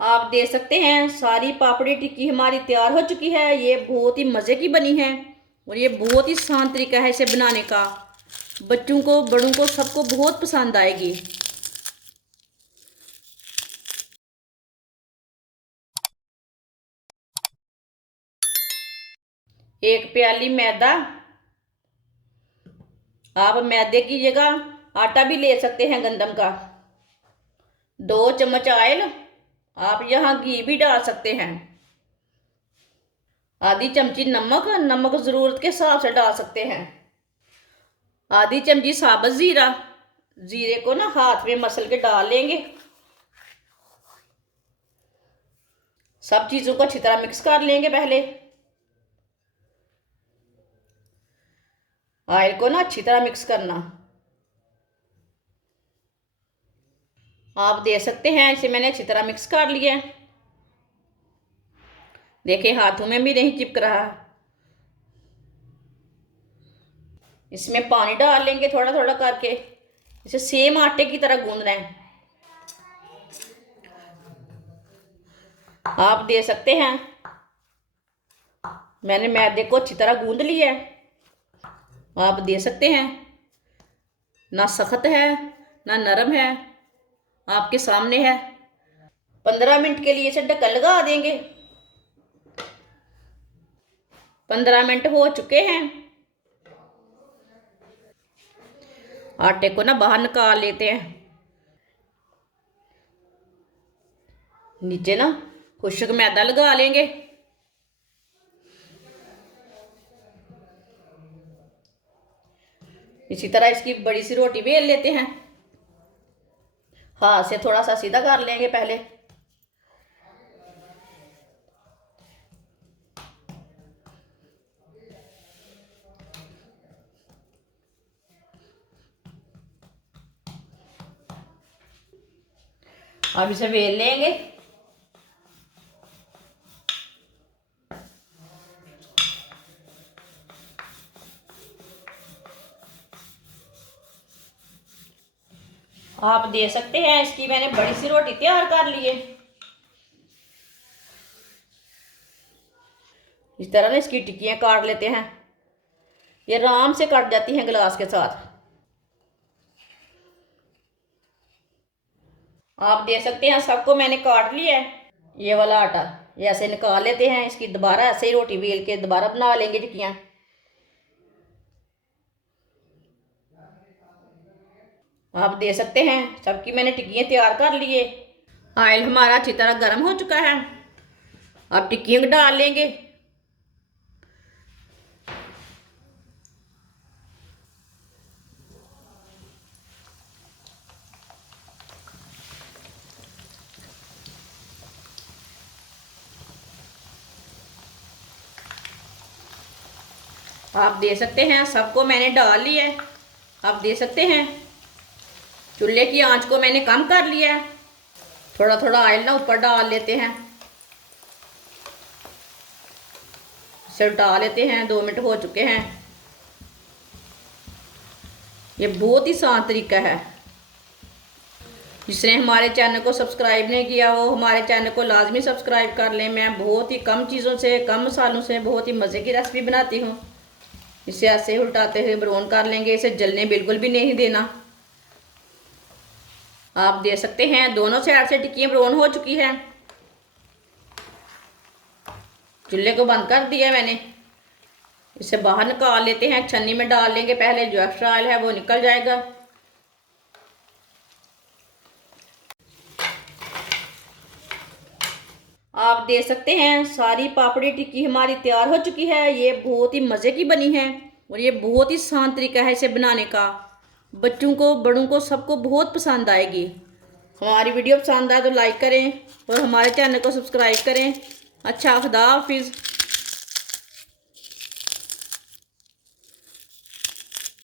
आप देख सकते हैं सारी पापड़ी टिक्की हमारी तैयार हो चुकी है। ये बहुत ही मज़े की बनी है और ये बहुत ही आसान तरीका है इसे बनाने का। बच्चों को, बड़ों को, सबको बहुत पसंद आएगी। एक प्याली मैदा, आप मैदे की जगह आटा भी ले सकते हैं गंदम का। 2 चम्मच ऑयल, आप यहाँ घी भी डाल सकते हैं। आधी चमची नमक, नमक ज़रूरत के हिसाब से डाल सकते हैं। आधी चमची साबुत ज़ीरा, ज़ीरे को ना हाथ में मसल के डाल लेंगे। सब चीज़ों को अच्छी तरह मिक्स कर लेंगे। पहले ऑयल को ना अच्छी तरह मिक्स करना। आप देख सकते हैं इसे मैंने अच्छी तरह मिक्स कर लिया है। देखिए हाथों में भी नहीं चिपक रहा। इसमें पानी डाल लेंगे थोड़ा थोड़ा करके। इसे सेम आटे की तरह गूंदना है। आप देख सकते हैं मैंने मैदे को अच्छी तरह गूंद लिया है। आप देख सकते हैं ना सख्त है ना नरम है, आपके सामने है। 15 मिनट के लिए इसे ढक्कन लगा देंगे। 15 मिनट हो चुके हैं। आटे को ना बाहर निकाल लेते हैं। नीचे ना खुश्क मैदा लगा लेंगे। इसी तरह इसकी बड़ी सी रोटी बेल लेते हैं। हाथ से थोड़ा सा सीधा कर लेंगे पहले। अब इसे बेल लेंगे। आप देख सकते हैं इसकी मैंने बड़ी सी रोटी तैयार कर ली है। इस तरह ना इसकी टिक्कियाँ काट लेते हैं। ये आराम से कट जाती हैं गिलास के साथ। आप देख सकते हैं सबको मैंने काट लिया है। ये वाला आटा ये ऐसे निकाल लेते हैं। इसकी दोबारा ऐसे ही रोटी बेल के दोबारा बना लेंगे टिक्कियाँ। आप देख सकते हैं सबकी मैंने टिक्कियाँ तैयार कर लिए। ऑयल हमारा अच्छी तरह गर्म हो चुका है। अब टिक्कियाँ डाल लेंगे। आप देख सकते हैं सबको मैंने डाल लिया है। आप देख सकते हैं चूल्हे की आंच को मैंने कम कर लिया है। थोड़ा थोड़ा ऑयल ना ऊपर डाल लेते हैं। इसे उल्टा लेते हैं। 2 मिनट हो चुके हैं। ये बहुत ही आसान तरीका है। जिसने हमारे चैनल को सब्सक्राइब नहीं किया वो हमारे चैनल को लाजमी सब्सक्राइब कर लें। मैं बहुत ही कम चीज़ों से, कम मसालों से बहुत ही मज़े की रेसिपी बनाती हूँ। इसे ऐसे ही उल्टाते हुए ब्राउन कर लेंगे। इसे जलने बिल्कुल भी नहीं देना। आप देख सकते हैं दोनों साइड से टिक्कियाँ ब्राउन हो चुकी है। चूल्हे को बंद कर दिया मैंने। इसे बाहर निकाल लेते हैं। छन्नी में डाल लेंगे पहले। जो एक्स्ट्रा ऑयल है वो निकल जाएगा। आप देख सकते हैं सारी पापड़ी टिक्की हमारी तैयार हो चुकी है। ये बहुत ही मज़े की बनी है और ये बहुत ही आसान तरीका है इसे बनाने का। बच्चों को, बड़ों को, सबको बहुत पसंद आएगी। हमारी वीडियो पसंद आए तो लाइक करें और हमारे चैनल को सब्सक्राइब करें। अच्छा, खुदा हाफिज़।